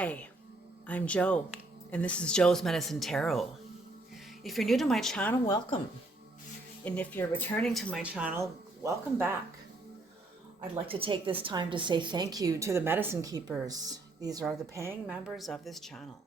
Hi, I'm Joe, and this is Joe's Medicine Tarot. If you're new to my channel, welcome. And if you're returning to my channel, welcome back. I'd like to take this time to say thank you to the Medicine Keepers. These are the paying members of this channel.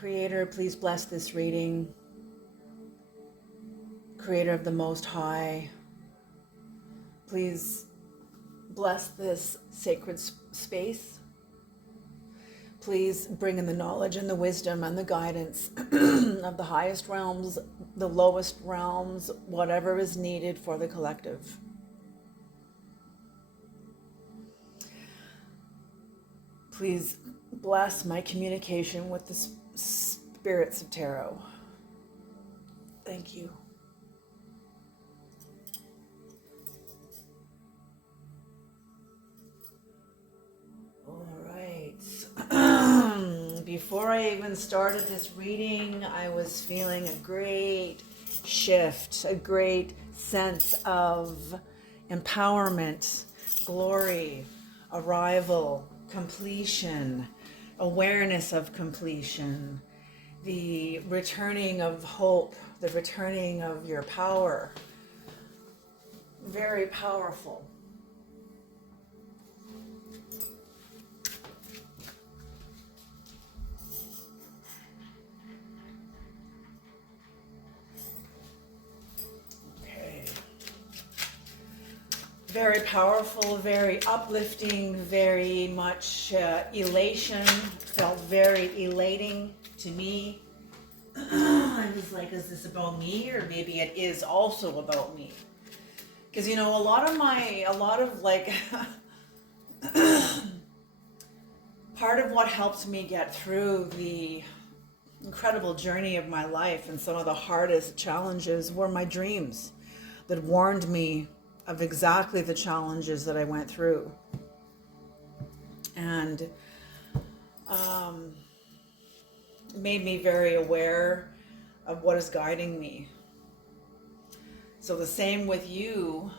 Creator, please bless this reading. Creator of the Most High, please bless this sacred space. Please bring in the knowledge and the wisdom and the guidance of the highest realms, the lowest realms, whatever is needed for the collective. Please bless my communication with the spirits of tarot. Thank you. All right. Before I even started this reading, I was feeling a great shift, a great sense of empowerment, glory, arrival, completion, awareness of completion, the returning of hope, the returning of your power. Very powerful. Very powerful, very uplifting, very much elation. Felt very elating to me. I was like, is this about me? Or maybe it is also about me. Because, you know, a lot of part of what helped me get through the incredible journey of my life and some of the hardest challenges were my dreams that warned me of exactly the challenges that I went through. And made me very aware of what is guiding me. So the same with you.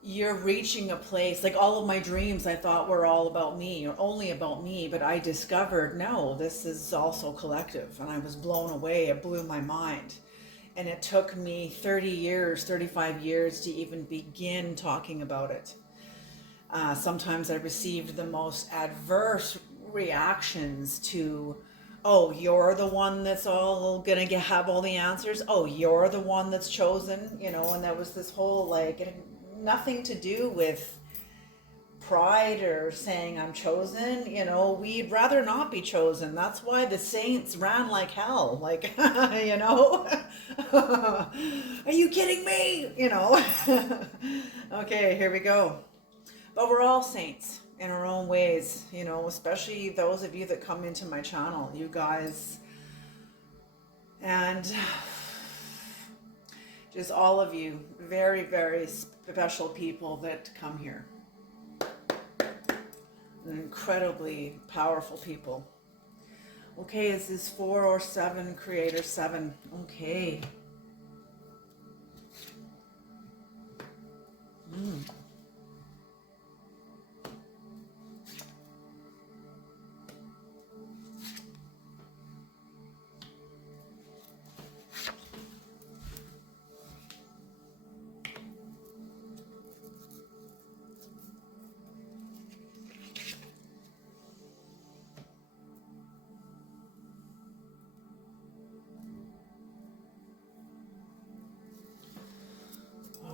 You're reaching a place, like all of my dreams I thought were all about me or only about me, but I discovered, no, this is also collective. And I was blown away. It blew my mind. And it took me 30 years, 35 years to even begin talking about it. Sometimes I received the most adverse reactions to, oh, you're the one that's all gonna have all the answers. Oh, you're the one that's chosen, you know, and there was this whole, like, it had nothing to do with pride or saying I'm chosen. You know, we'd rather not be chosen. That's why the saints ran like hell, like, you know. Are you kidding me? You know. Okay, here we go. But we're all saints in our own ways, you know, especially those of you that come into my channel, you guys, and just all of you, very, very special people that come here. Incredibly powerful people. Okay, is this 4 or 7? Creator 7. Okay.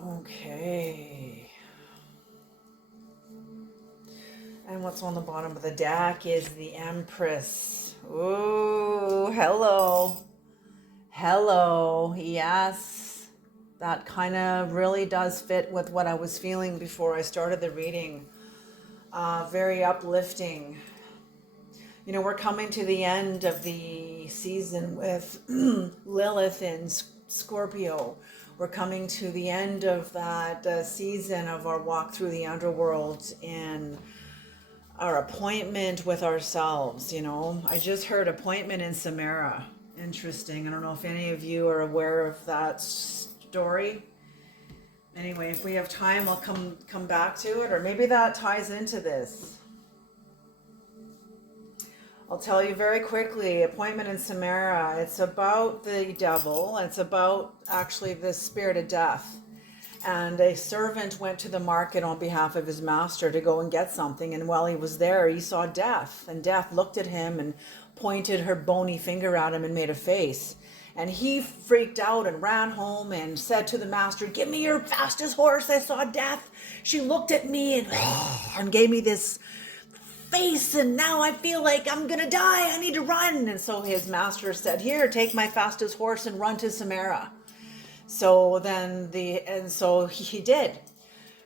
Okay. And what's on the bottom of the deck is the Empress. Ooh, hello. Hello. Yes. That kind of really does fit with what I was feeling before I started the reading. Very uplifting. You know, we're coming to the end of the season with Lilith in Scorpio. We're coming to the end of that season of our walk through the underworld and our appointment with ourselves. You know, I just heard appointment in Samara. Interesting. I don't know if any of you are aware of that story. Anyway, if we have time, I'll come back to it, or maybe that ties into this. I'll tell you very quickly, appointment in Samara. It's about the devil. It's about actually the spirit of death. And a servant went to the market on behalf of his master to go and get something. And while he was there, he saw Death. And Death looked at him and pointed her bony finger at him and made a face. And he freaked out and ran home and said to the master, "Give me your fastest horse. I saw Death. She looked at me and gave me this face, and now I feel like I'm gonna die. I need to run." And so his master said, "Here, take my fastest horse and run to Samara." So he did.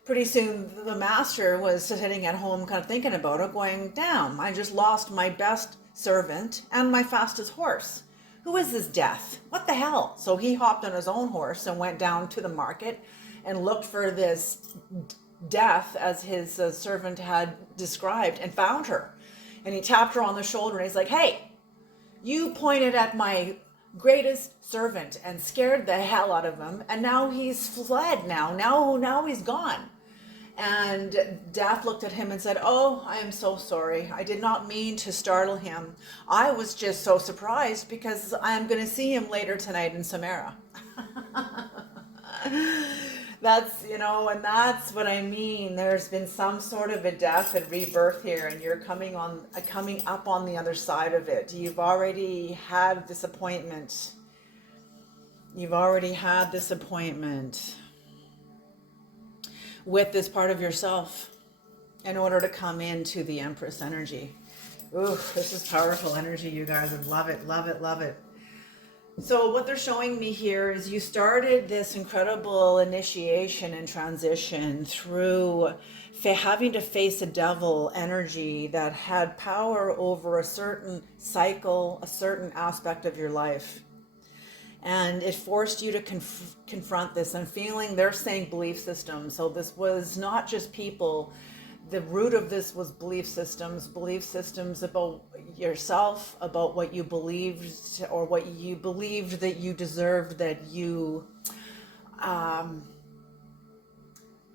Pretty soon the master was sitting at home kind of thinking about it, going, "Damn, I just lost my best servant and my fastest horse. Who is this Death? What the hell?" So he hopped on his own horse and went down to the market and looked for this Death as his servant had described, and found her. And he tapped her on the shoulder and he's like, "Hey, you pointed at my greatest servant and scared the hell out of him, and now he's fled. Now he's gone." And Death looked at him and said, "Oh, I am so sorry. I did not mean to startle him. I was just so surprised because I'm going to see him later tonight in Samara." That's, and that's what I mean. There's been some sort of a death and rebirth here, and you're coming up on the other side of it. You've already had disappointment. With this part of yourself in order to come into the Empress energy. Ooh, this is powerful energy, you guys. I love it, love it, love it. So what they're showing me here is you started this incredible initiation and transition through having to face a devil energy that had power over a certain cycle, a certain aspect of your life. And it forced you to confront this. And feeling, they're saying belief systems. So this was not just people. The root of this was belief systems about yourself, about what you believed, or what you believed that you deserved,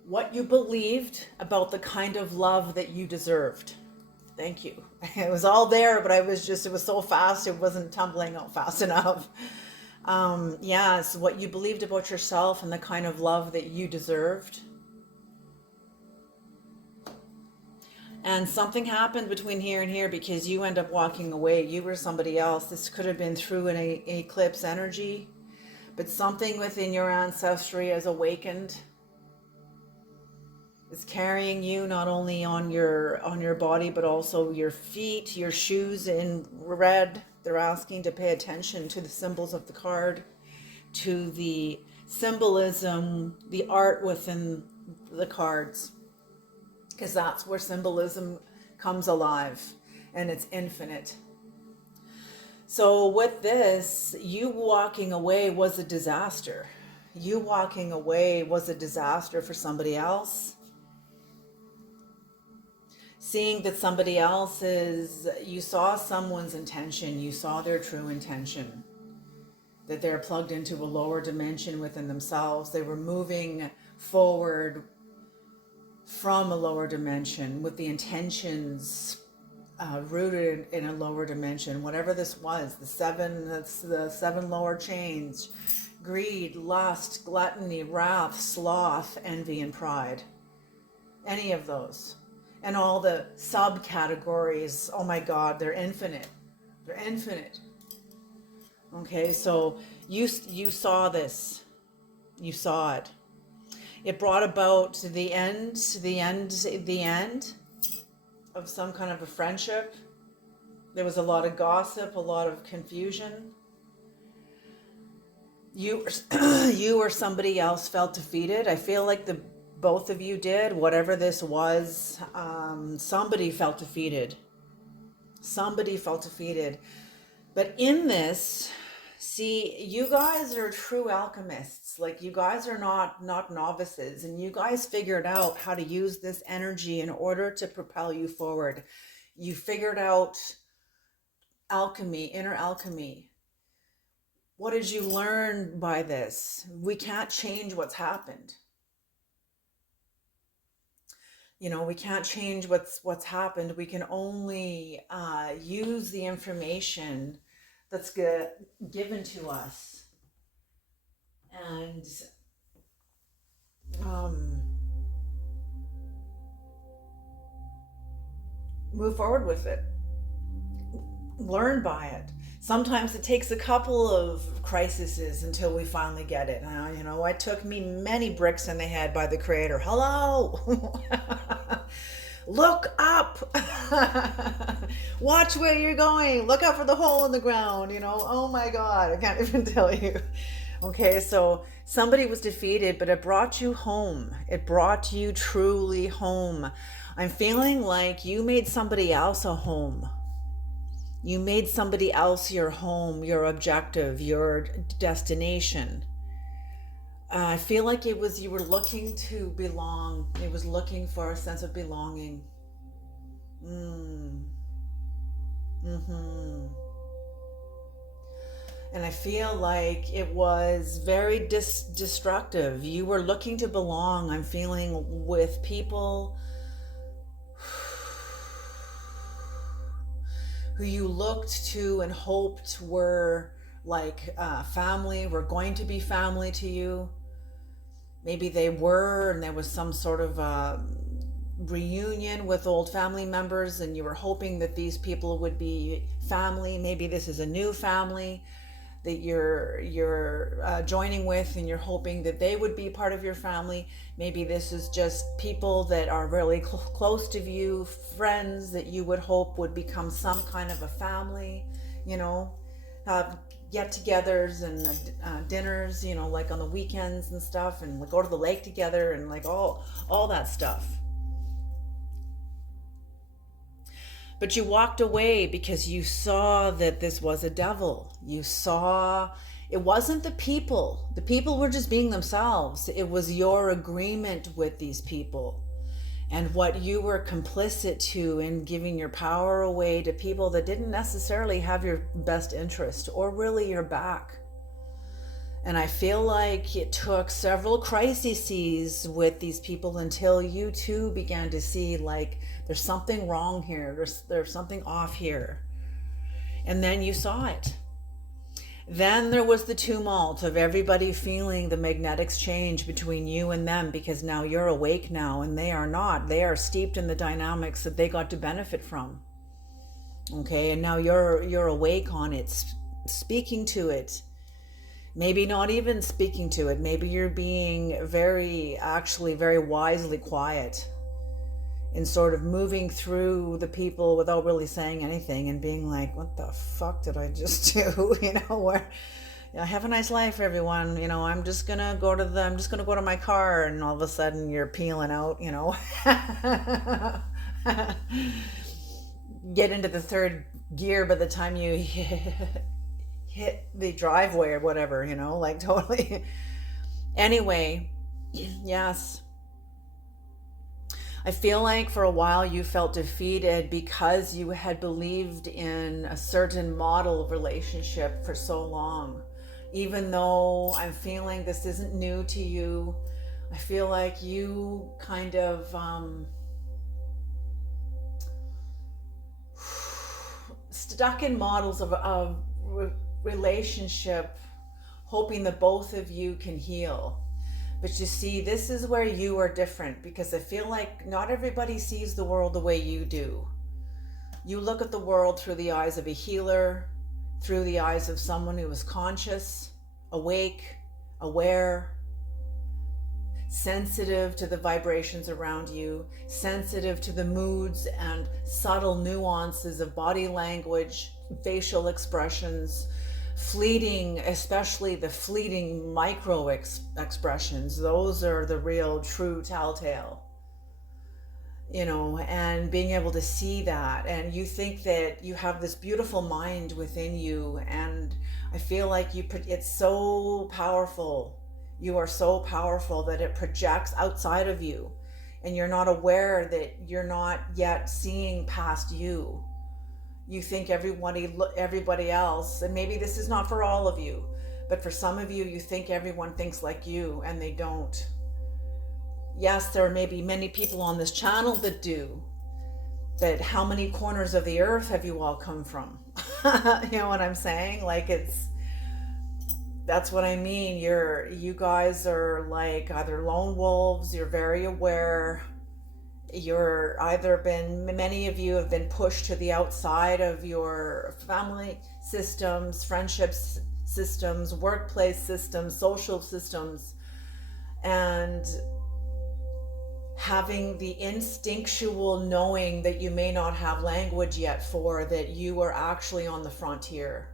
what you believed about the kind of love that you deserved. Thank you. It was all there, but it was so fast, it wasn't tumbling out fast enough. It's what you believed about yourself and the kind of love that you deserved. And something happened between here and here because you end up walking away. You were somebody else. This could have been through an eclipse energy, but something within your ancestry has awakened. It's carrying you not only on your body, but also your feet, your shoes in red. They're asking to pay attention to the symbols of the card, to the symbolism, the art within the cards. Because that's where symbolism comes alive, and it's infinite. So with this, you walking away was a disaster. You walking away was a disaster for somebody else. Seeing that somebody else's, you saw someone's intention, you saw their true intention, that they're plugged into a lower dimension within themselves. They were moving forward from a lower dimension with the intentions rooted in a lower dimension. Whatever this was, the seven lower chains: greed, lust, gluttony, wrath, sloth, envy, and pride. Any of those. And all the subcategories, oh my God, they're infinite. They're infinite. Okay, so you saw this. You saw it. It brought about the end of some kind of a friendship. There was a lot of gossip, a lot of confusion. You, you or somebody else felt defeated. I feel like the both of you did. Whatever this was, somebody felt defeated. Somebody felt defeated. But in this, see, you guys are true alchemists. Like, you guys are not novices, and you guys figured out how to use this energy in order to propel you forward. You figured out alchemy, inner alchemy. What did you learn by this? We can't change what's happened. You know, we can't change what's happened. We can only use the information that's given to us, and move forward with it. Learn by it. Sometimes it takes a couple of crises until we finally get it. You know, it took me many bricks in the head by the creator. Hello. Look up. Watch where you're going. Look out for the hole in the ground. You know, oh my God, I can't even tell you. Okay, so somebody was defeated, but it brought you home. It brought you truly home. I'm feeling like you made somebody else a home. You made somebody else your home, your objective, your destination. I feel like it was, you were looking to belong. It was looking for a sense of belonging. And I feel like it was very destructive. You were looking to belong. I'm feeling with people who you looked to and hoped were like family, were going to be family to you. Maybe they were, and there was some sort of reunion with old family members, and you were hoping that these people would be family. Maybe this is a new family that you're joining with, and you're hoping that they would be part of your family. Maybe this is just people that are really close to you, friends that you would hope would become some kind of a family, you know, get-togethers and dinners, you know, like on the weekends and stuff, and like go to the lake together and like all that stuff. But you walked away because you saw that this was a devil. You saw it wasn't the people. The people were just being themselves. It was your agreement with these people and what you were complicit to in giving your power away to people that didn't necessarily have your best interest or really your back. And I feel like it took several crises with these people until you too began to see like there's something wrong here. There's something off here. And then you saw it. Then there was the tumult of everybody feeling the magnetics change between you and them, because now you're awake now and they are not. They are steeped in the dynamics that they got to benefit from. Okay, and now you're awake on it, speaking to it. Maybe not even speaking to it. Maybe you're being very wisely quiet and sort of moving through the people without really saying anything and being like, what the fuck did I just do? You know, where, you know, have a nice life, everyone. You know, I'm just gonna go to my car, and all of a sudden you're peeling out, you know. Get into the third gear by the time you hit the driveway or whatever, you know, like totally. Anyway, yes. I feel like for a while you felt defeated because you had believed in a certain model of relationship for so long. Even though I'm feeling this isn't new to you, I feel like you kind of stuck in models of relationship, hoping that both of you can heal. But you see, this is where you are different, because I feel like not everybody sees the world the way you do. You look at the world through the eyes of a healer, through the eyes of someone who is conscious, awake, aware, sensitive to the vibrations around you, sensitive to the moods and subtle nuances of body language, facial expressions, fleeting, especially the fleeting micro expressions, those are the real true telltale. And being able to see that, and you think that you have this beautiful mind within you, and I feel like it's so powerful. You are so powerful that it projects outside of you, and you're not aware that you're not yet seeing past you. You think everybody else, and maybe this is not for all of you, but for some of you, you think everyone thinks like you, and they don't. Yes, there may be many people on this channel that do, but how many corners of the earth have you all come from? You know what I'm saying? Like, that's what I mean. You guys are like either lone wolves, you're very aware, many of you have been pushed to the outside of your family systems, friendships systems, workplace systems, social systems, and having the instinctual knowing that you may not have language yet for, that you are actually on the frontier.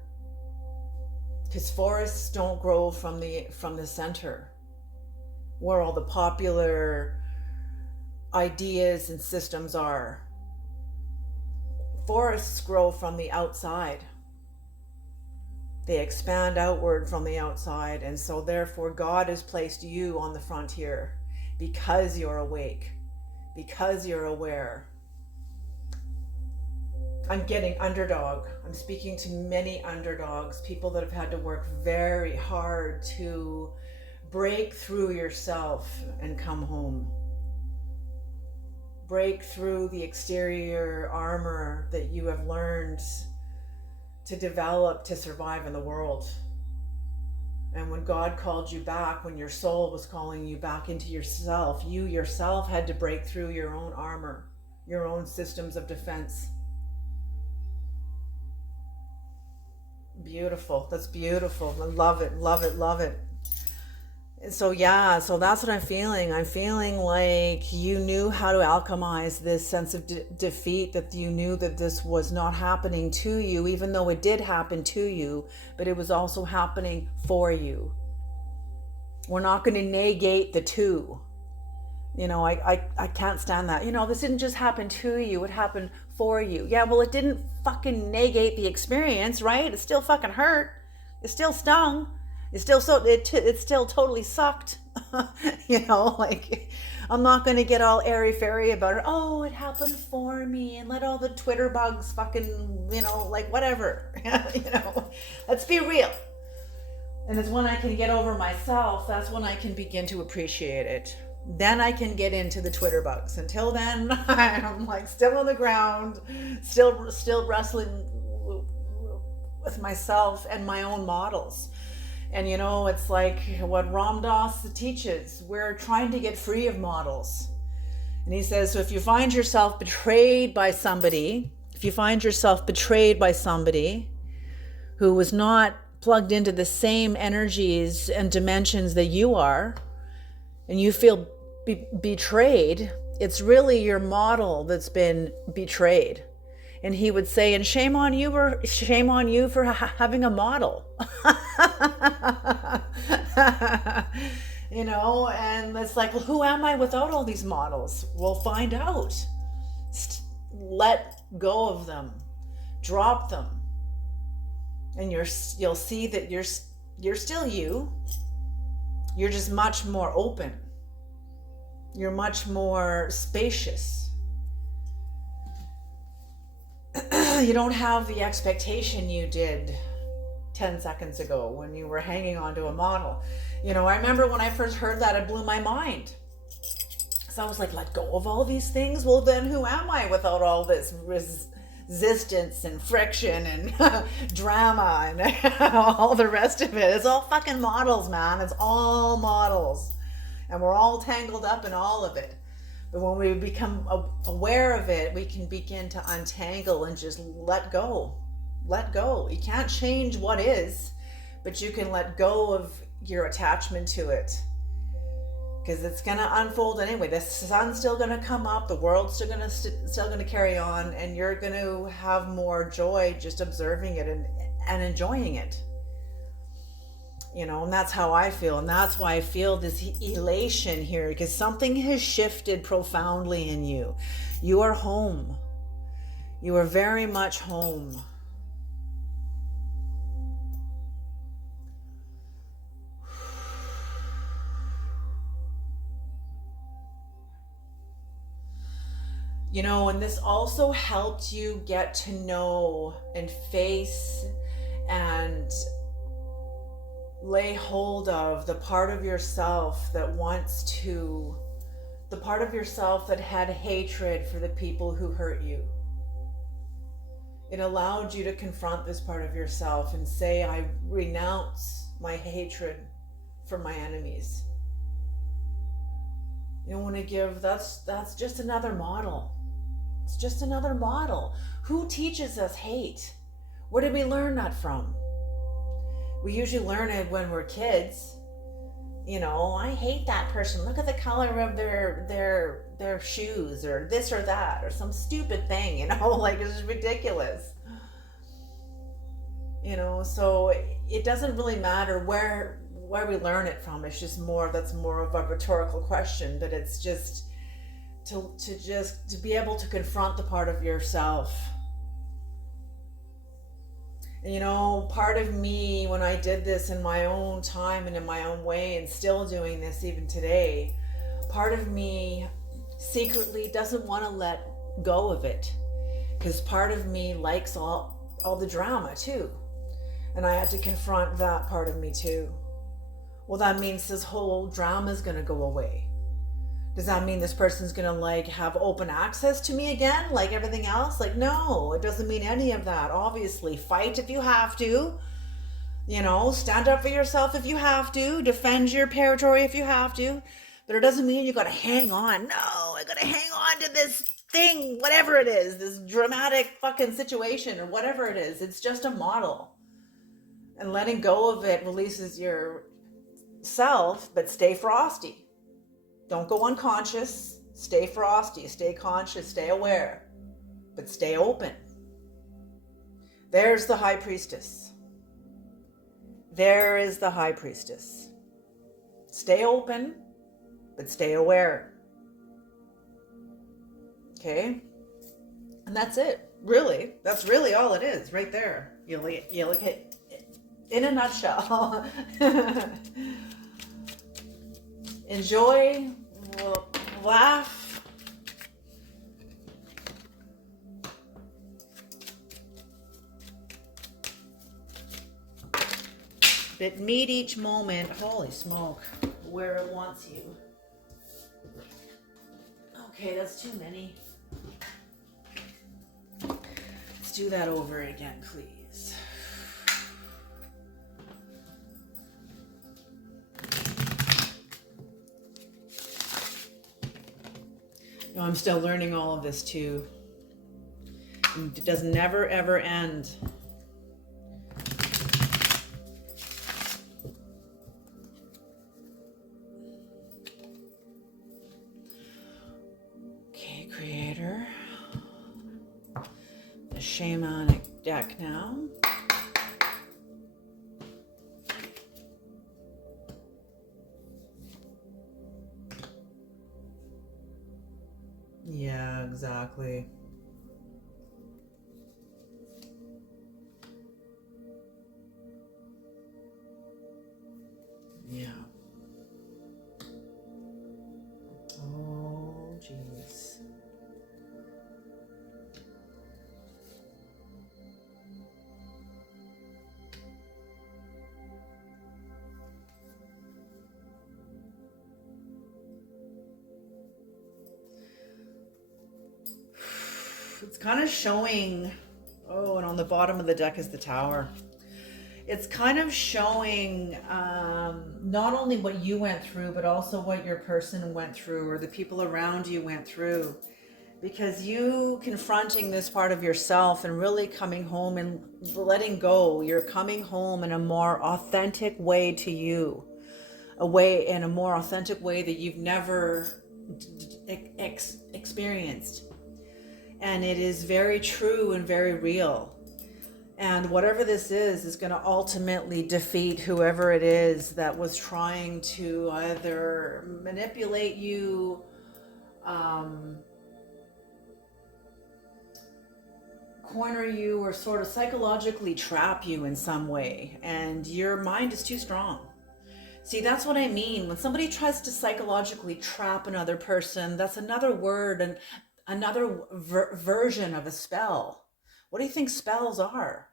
Because forests don't grow from the center, where all the popular ideas and systems are. Forests grow from the outside. They expand outward from the outside, and so therefore God has placed you on the frontier. Because you're awake, because you're aware. I'm getting underdog. I'm speaking to many underdogs, people that have had to work very hard to break through yourself and come home. Break through the exterior armor that you have learned to develop to survive in the world. And when God called you back, when your soul was calling you back into yourself, you yourself had to break through your own armor, your own systems of defense. Beautiful. That's beautiful. I love it, love it, love it. So that's what I'm feeling. I'm feeling like you knew how to alchemize this sense of defeat, that you knew that this was not happening to you, even though it did happen to you, but it was also happening for you. We're not going to negate the two. I can't stand that. This didn't just happen to you, it happened for you. Yeah, well, it didn't fucking negate the experience, right? It still fucking hurt. It still stung. It still totally sucked. I'm not going to get all airy-fairy about it. Oh, it happened for me, and let all the Twitter bugs fucking, whatever. Let's be real. And it's when I can get over myself, that's when I can begin to appreciate it. Then I can get into the Twitter bugs. Until then, I'm still on the ground, still wrestling with myself and my own models. And it's like what Ram Dass teaches. We're trying to get free of models. And he says, so if you find yourself betrayed by somebody who was not plugged into the same energies and dimensions that you are, and you feel betrayed, it's really your model that's been betrayed. And he would say, and shame on you for having a model. And it's like, well, who am I without all these models? We'll find out. Let go of them. Drop them. And you'll see that you're still you. You're just much more open. You're much more spacious. You don't have the expectation you did 10 seconds ago when you were hanging onto a model. I remember when I first heard that, it blew my mind. So I was like, let go of all these things? Well, then who am I without all this resistance and friction and drama and all the rest of it? It's all fucking models, man. It's all models. And we're all tangled up in all of it. But when we become aware of it, we can begin to untangle and just let go. Let go. You can't change what is, but you can let go of your attachment to it. Because it's going to unfold anyway. The sun's still going to come up. The world's still going to carry on. And you're going to have more joy just observing it and enjoying it. And that's how I feel. And that's why I feel this elation here, because something has shifted profoundly in you. You are home. You are very much home. And this also helped you get to know and face and lay hold of the part of yourself that the part of yourself that had hatred for the people who hurt you. It allowed you to confront this part of yourself and say, I renounce my hatred for my enemies. You don't want to give, that's just another model. It's just another model. Who teaches us hate? Where did we learn that from? We usually learn it when we're kids. I hate that person. Look at the color of their shoes, or this or that, or some stupid thing, like it's just ridiculous. So it doesn't really matter where we learn it from. It's just that's more of a rhetorical question, but it's just to be able to confront the part of yourself. Part of me, when I did this in my own time and in my own way, and still doing this even today, part of me secretly doesn't want to let go of it, because part of me likes all the drama too, and I had to confront that part of me too. Well, that means this whole drama is going to go away. Does that mean this person's going to have open access to me again, like everything else? No, it doesn't mean any of that. Obviously, fight if you have to, stand up for yourself if you have to, defend your territory if you have to, but it doesn't mean you got to hang on. No, I got to hang on to this thing, whatever it is, this dramatic fucking situation or whatever it is. It's just a model. And letting go of it releases your self, but stay frosty. Don't go unconscious. Stay frosty, stay conscious, stay aware, but stay open. There's the high priestess. There is the high priestess. Stay open, but stay aware. Okay? And that's it. Really. That's really all it is right there. You look at in a nutshell. Enjoy, laugh, but meet each moment, holy smoke, where it wants you. Okay, that's too many. Let's do that over again, please. I'm still learning all of this too. It does never ever end. Okay, Creator. The Shamanic deck now. Yeah, exactly. Yeah. Oh, jeez. It's kind of showing, and on the bottom of the deck is the Tower. It's kind of showing not only what you went through, but also what your person went through, or the people around you went through. Because you confronting this part of yourself and really coming home and letting go, you're coming home in a more authentic way to you. In a more authentic way that you've never experienced. And it is very true and very real. And whatever this is going to ultimately defeat whoever it is that was trying to either manipulate you, um, corner you, or sort of psychologically trap you in some way. And your mind is too strong. See, that's what I mean. When somebody tries to psychologically trap another person, that's another word and another version of a spell. What do you think spells are?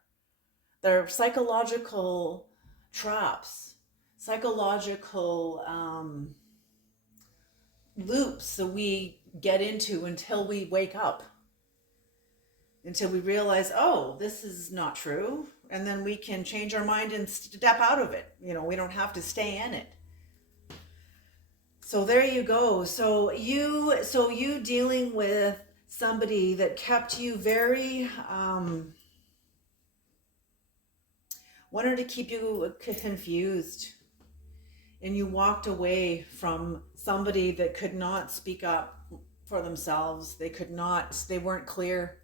They're psychological traps, psychological loops that we get into until we wake up, until we realize, oh, this is not true. And then we can change our mind and step out of it. We don't have to stay in it. So there you go. So you dealing with somebody that kept you very wanted to keep you confused, and you walked away from somebody that could not speak up for themselves. They weren't clear.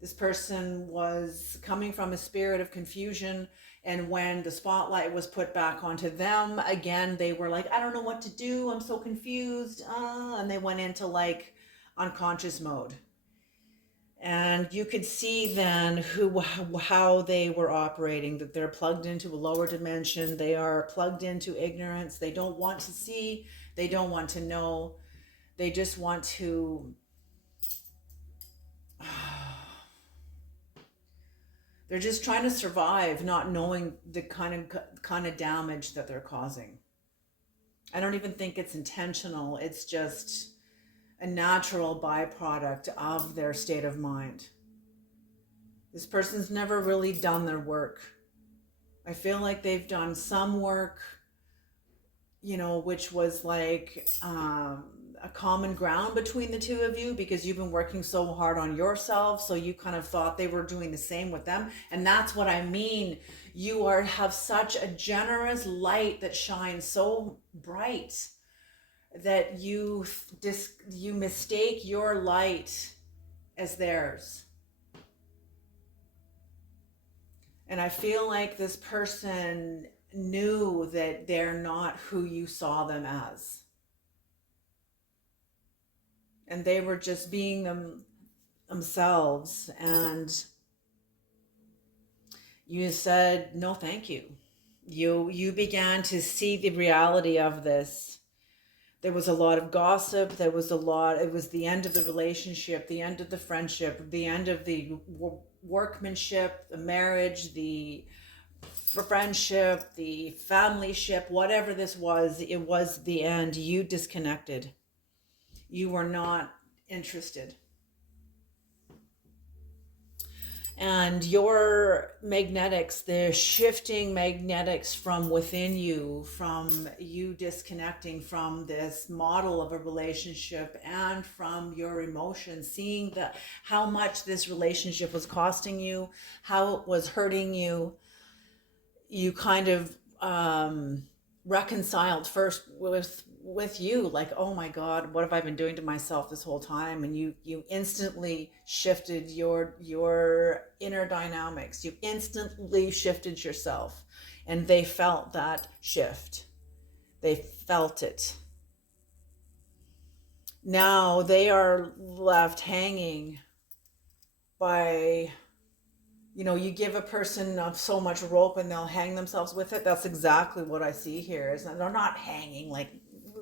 This person was coming from a spirit of confusion, and when the spotlight was put back onto them again, they were like, I don't know what to do, I'm so confused, and they went into like unconscious mode. And you could see then how they were operating, that they're plugged into a lower dimension, they are plugged into ignorance, they don't want to see, they don't want to know, they just want to they're just trying to survive, not knowing the kind of damage that they're causing. I don't even think it's intentional. It's just a natural byproduct of their state of mind. This person's never really done their work. I feel like they've done some work, which was like a common ground between the two of you, because you've been working so hard on yourself, so you kind of thought they were doing the same with them. And that's what I mean. You have such a generous light that shines so bright that you mistake your light as theirs. And I feel like this person knew that they're not who you saw them as. And they were just being themselves. And you said, no, thank you. You began to see the reality of this. There was a lot of gossip. It was the end of the relationship, the end of the friendship, the end of the workmanship, the marriage, the friendship, the family ship, whatever this was, it was the end. You disconnected. You were not interested. And your magnetics, the shifting magnetics from within you, from you disconnecting from this model of a relationship and from your emotions, seeing how much this relationship was costing you, how it was hurting you, you kind of reconciled first with you, like, oh my God, what have I been doing to myself this whole time? And you instantly shifted your inner dynamics. You instantly shifted yourself, and they felt that shift. They felt it. Now they are left hanging by, you give a person so much rope and they'll hang themselves with it. That's exactly what I see here. They're not hanging like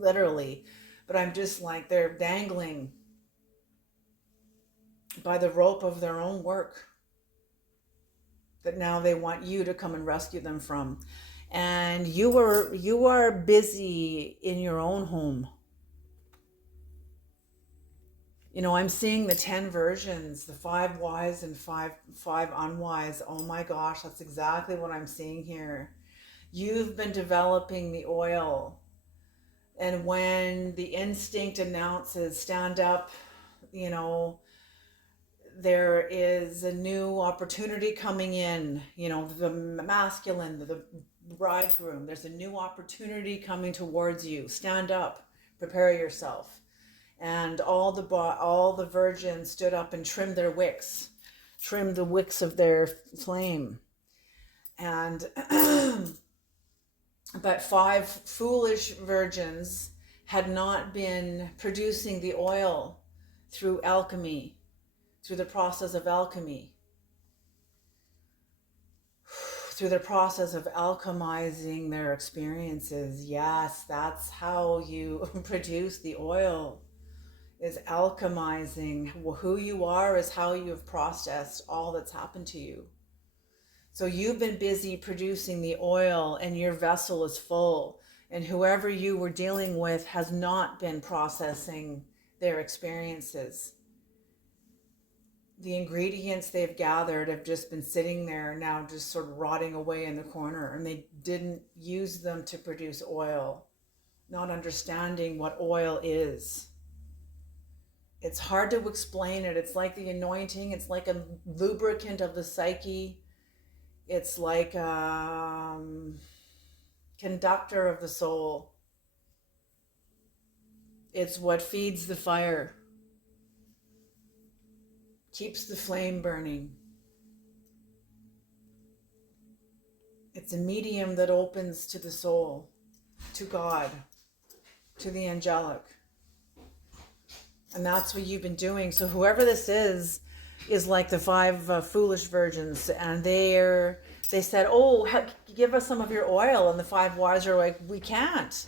literally, but I'm just like, they're dangling by the rope of their own work that now they want you to come and rescue them from. And you are busy in your own home. I'm seeing the 10 versions, the 5 wise and five unwise. Oh my gosh, that's exactly what I'm seeing here. You've been developing the oil. And when the instinct announces, stand up, there is a new opportunity coming in, the masculine, the bridegroom, there's a new opportunity coming towards you. Stand up, prepare yourself. And all the virgins stood up and trimmed their wicks trim the wicks of their flame. And but 5 foolish virgins had not been producing the oil through alchemy, through the process of alchemy, through the process of alchemizing their experiences. Yes, that's how you produce the oil, is alchemizing. Who you are is how you have processed all that's happened to you. So you've been busy producing the oil and your vessel is full, and whoever you were dealing with has not been processing their experiences. The ingredients they've gathered have just been sitting there now, just sort of rotting away in the corner, and they didn't use them to produce oil, not understanding what oil is. It's hard to explain it. It's like the anointing. It's like a lubricant of the psyche. It's like a conductor of the soul. It's what feeds the fire, keeps the flame burning. It's a medium that opens to the soul, to God, to the angelic. And that's what you've been doing. So whoever this is like the 5 foolish virgins, and they said, oh, give us some of your oil. And the 5 wise are like, we can't.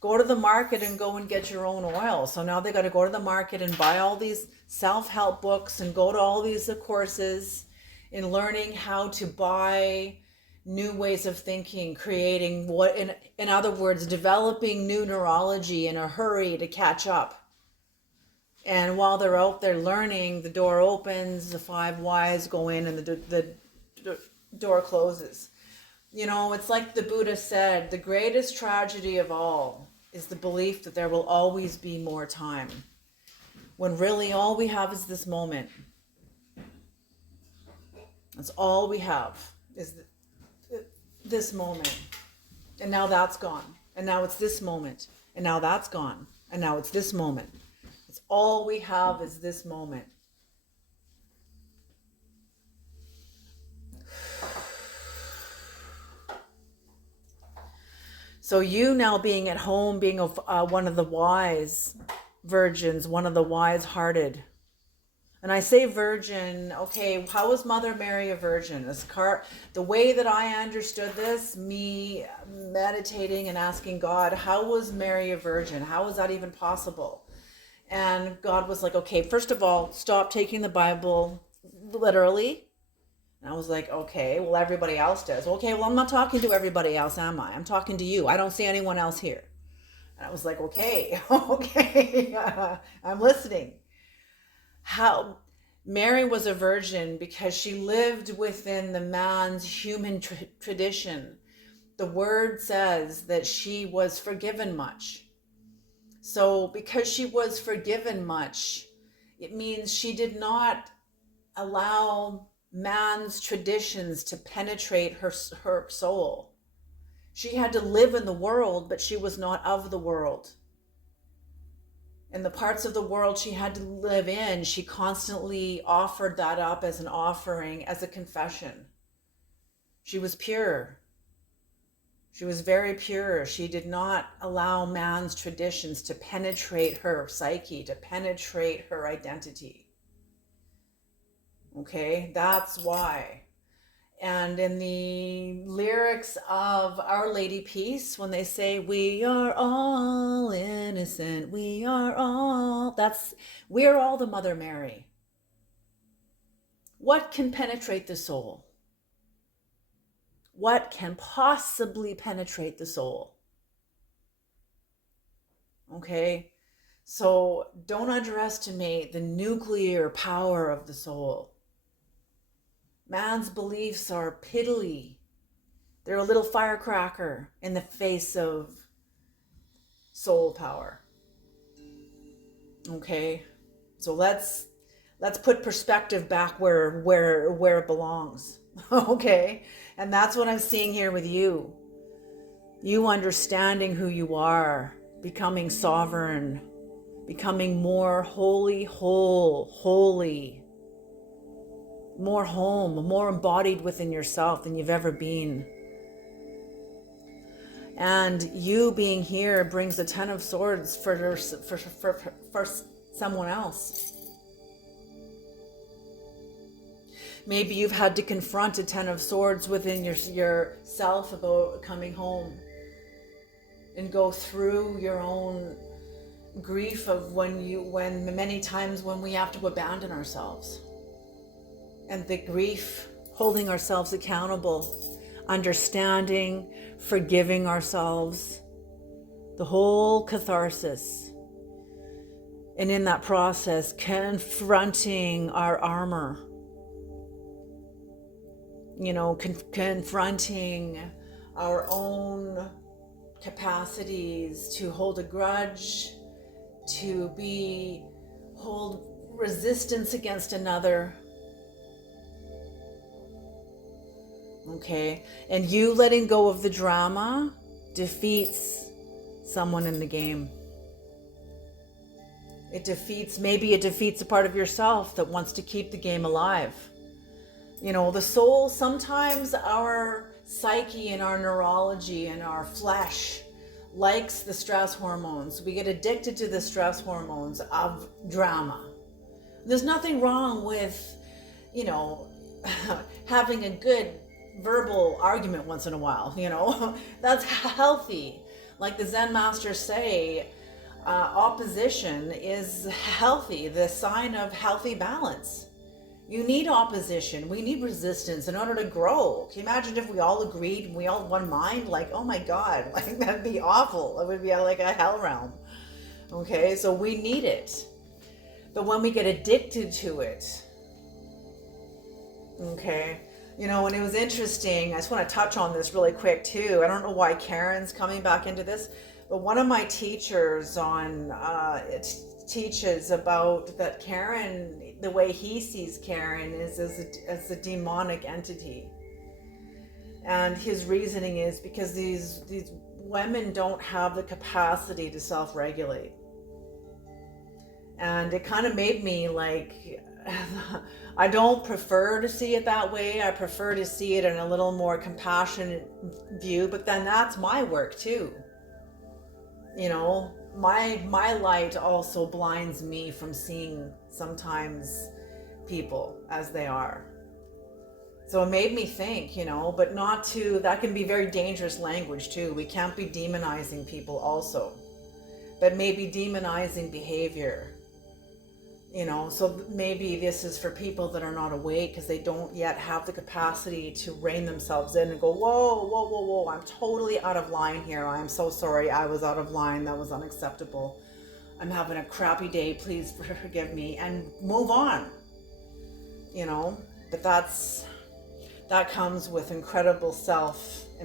Go to the market and go and get your own oil. So now they got to go to the market and buy all these self-help books and go to all these courses in learning how to buy new ways of thinking, creating what, in other words, developing new neurology in a hurry to catch up. And while they're out there learning, the door opens, the 5 wise go in, and the door closes. You know, it's like the Buddha said, the greatest tragedy of all is the belief that there will always be more time, when really all we have is this moment. That's all we have, is this moment. And now that's gone. And now it's this moment. And now that's gone. And now it's this moment. It's all we have is this moment. So you now being at home, being one of the wise virgins, one of the wise-hearted. And I say virgin, okay, how was Mother Mary a virgin? The way that I understood this, me meditating and asking God, how was Mary a virgin? How was that even possible? And God was like, okay, first of all, stop taking the Bible literally. And I was like, okay, well, everybody else does. Okay, well, I'm not talking to everybody else, am I? I'm talking to you. I don't see anyone else here. And I was like, okay, okay, I'm listening. How Mary was a virgin because she lived within the man's human tradition. The word says that she was forgiven much. So because she was forgiven much, it means she did not allow man's traditions to penetrate her soul. She had to live in the world, but she was not of the world. And the parts of the world she had to live in, she constantly offered that up as an offering, as a confession. She was pure. She was very pure. She did not allow man's traditions to penetrate her psyche, to penetrate her identity. Okay, that's why. And in the lyrics of Our Lady Peace, when they say, we are all innocent, we are all the Mother Mary. What can penetrate the soul? What can possibly penetrate the soul? Okay, so don't underestimate the nuclear power of the soul. Man's beliefs are piddly. They're a little firecracker in the face of soul power. Okay, so let's put perspective back where it belongs. Okay, and that's what I'm seeing here with you. You understanding who you are, becoming sovereign, becoming more holy. more home, more embodied within yourself than you've ever been. And you being here brings the 10 of Swords for someone else. Maybe you've had to confront a 10 of Swords within yourself about coming home, and go through your own grief of when many times when we have to abandon ourselves, and the grief, holding ourselves accountable, understanding, forgiving ourselves, the whole catharsis. And in that process, confronting our armor, confronting our own capacities to hold a grudge, to hold resistance against another. Okay, and you letting go of the drama defeats someone in the game. Maybe it defeats a part of yourself that wants to keep the game alive. The soul, sometimes our psyche and our neurology and our flesh likes the stress hormones. We get addicted to the stress hormones of drama. There's nothing wrong with, having a good verbal argument once in a while, that's healthy. Like the Zen masters say, opposition is healthy, the sign of healthy balance. You need opposition. We need resistance in order to grow. Can you imagine if we all agreed and we all had one mind? Like, oh my God, like that'd be awful. It would be like a hell realm. Okay, so we need it. But when we get addicted to it, okay, and it was interesting. I just want to touch on this really quick too. I don't know why Karen's coming back into this, but one of my teachers teaches about that Karen, the way he sees Karen is as a demonic entity. And his reasoning is because these women don't have the capacity to self-regulate. And it kind of made me like, I don't prefer to see it that way. I prefer to see it in a little more compassionate view, but then that's my work too. My light also blinds me from seeing sometimes people as they are. So it made me think, but that can be very dangerous language too. We can't be demonizing people also, but maybe demonizing behavior. So maybe this is for people that are not awake because they don't yet have the capacity to rein themselves in and go, whoa, I'm totally out of line here. I'm so sorry. I was out of line. That was unacceptable. I'm having a crappy day. Please forgive me, and move on. But that comes with incredible self-esteem.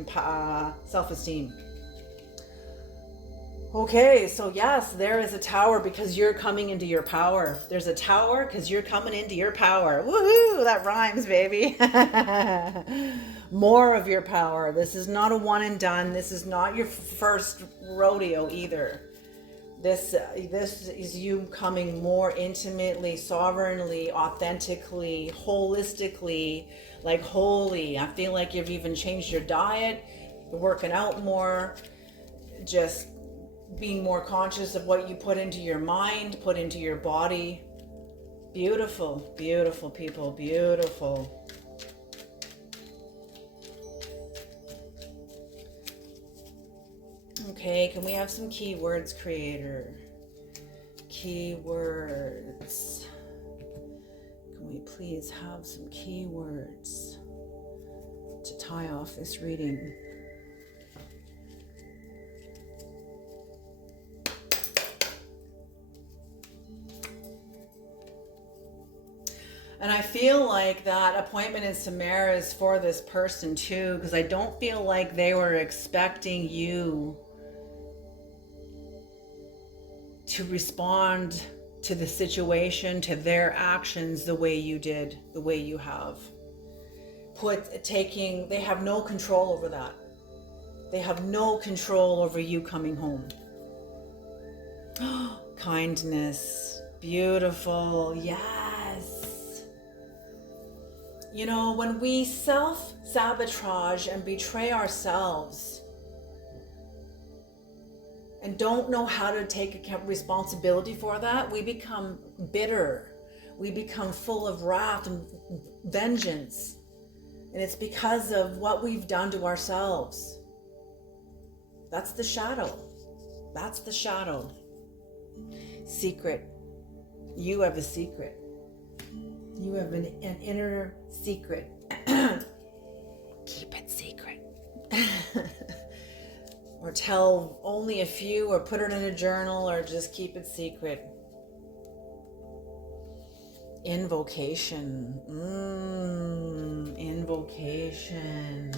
Okay, so yes, there is a tower because you're coming into your power. There's a tower because you're coming into your power. Woohoo, that rhymes, baby. More of your power. This is not a one and done. This is not your first rodeo either. This is you coming more intimately, sovereignly, authentically, holistically, like holy. I feel like you've even changed your diet, you're working out more, just being more conscious of what you put into your mind, put into your body. Beautiful, beautiful people, beautiful. Okay, can we have some keywords, creator? Keywords. Can we please have some keywords to tie off this reading? And I feel like that appointment in Samara is for this person too, because I don't feel like they were expecting you to respond to the situation, to their actions the way you did, the way you have. They have no control over that. They have no control over you coming home. Kindness, beautiful, yes. You know, when we self-sabotage and betray ourselves and don't know how to take responsibility for that, we become bitter. We become full of wrath and vengeance. And it's because of what we've done to ourselves. That's the shadow. That's the shadow. Secret. You have a secret. You have an inner secret. Keep it secret. Or tell only a few, or put it in a journal, or just keep it secret. Invocation. Invocation.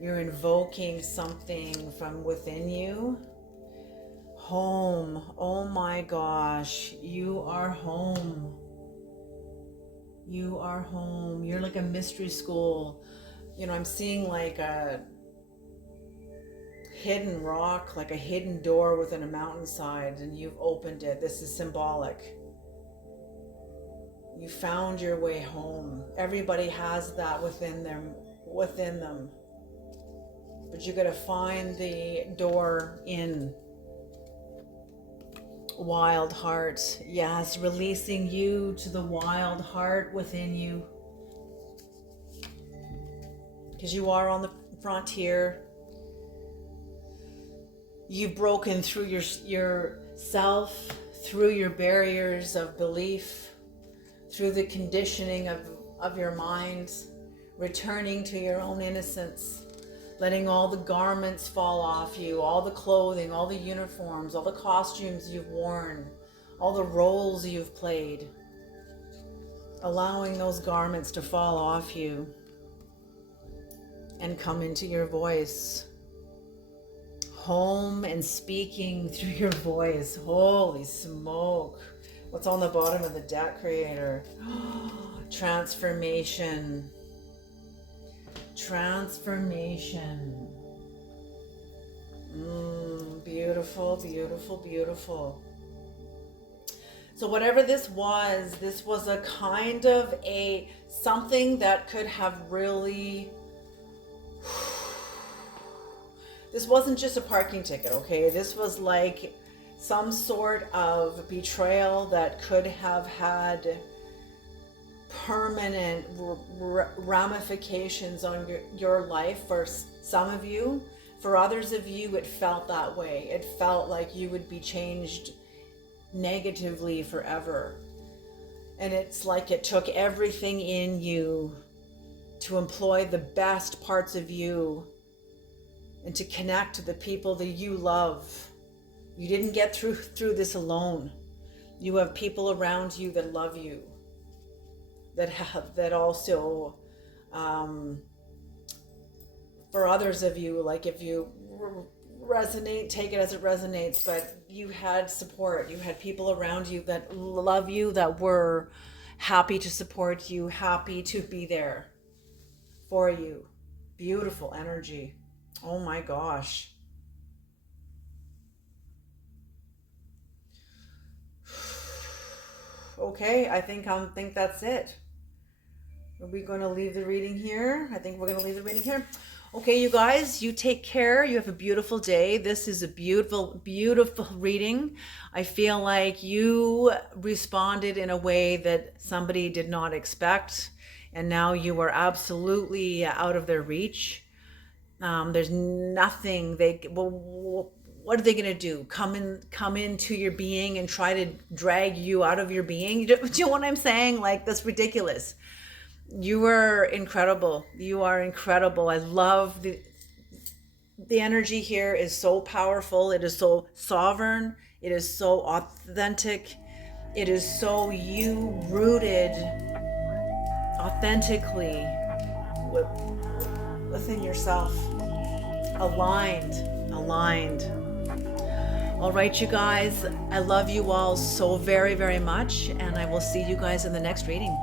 You're invoking something from within you. Home. Oh my gosh. You are home. You are home. You're like a mystery school. You know, I'm seeing like a hidden rock, like a hidden door within a mountainside, and you've opened it. This is symbolic. You found your way home. Everybody has that within them. But you got to find the door in. Wild heart. Yes, releasing you to the wild heart within you. Because you are on the frontier. You've broken through yourself, through your barriers of belief, through the conditioning of your mind, returning to your own innocence, letting all the garments fall off you, all the clothing, all the uniforms, all the costumes you've worn, all the roles you've played, allowing those garments to fall off you and come into your voice. Home and speaking through your voice. Holy smoke. What's on the bottom of the deck, Creator? Transformation. Transformation. Beautiful, beautiful, beautiful. So whatever this was a kind of something that could have really, this wasn't just a parking ticket, okay? This was like some sort of betrayal that could have had permanent ramifications on your life for some of you. For others of you, it felt that way. It felt like you would be changed negatively forever. And it's like it took everything in you to employ the best parts of you and to connect to the people that you love. You didn't get through this alone. You have people around you that love you, that also, for others of you, like if you resonate, take it as it resonates, but you had support. You had people around you that love you, that were happy to support you, happy to be there for you. Beautiful energy. Oh my gosh. Okay, I think that's it. Are we going to leave the reading here? I think we're going to leave the reading here. Okay, you guys, you take care. You have a beautiful day. This is a beautiful, beautiful reading. I feel like you responded in a way that somebody did not expect, and now you are absolutely out of their reach. There's nothing what are they going to do? Come into your being and try to drag you out of your being? Do you know what I'm saying? Like, that's ridiculous. You are incredible. You are incredible. I love the energy here is so powerful. It is so sovereign. It is so authentic. It is so you rooted authentically within yourself. Aligned. All right, you guys, I love you all so very, very much, and I will see you guys in the next reading.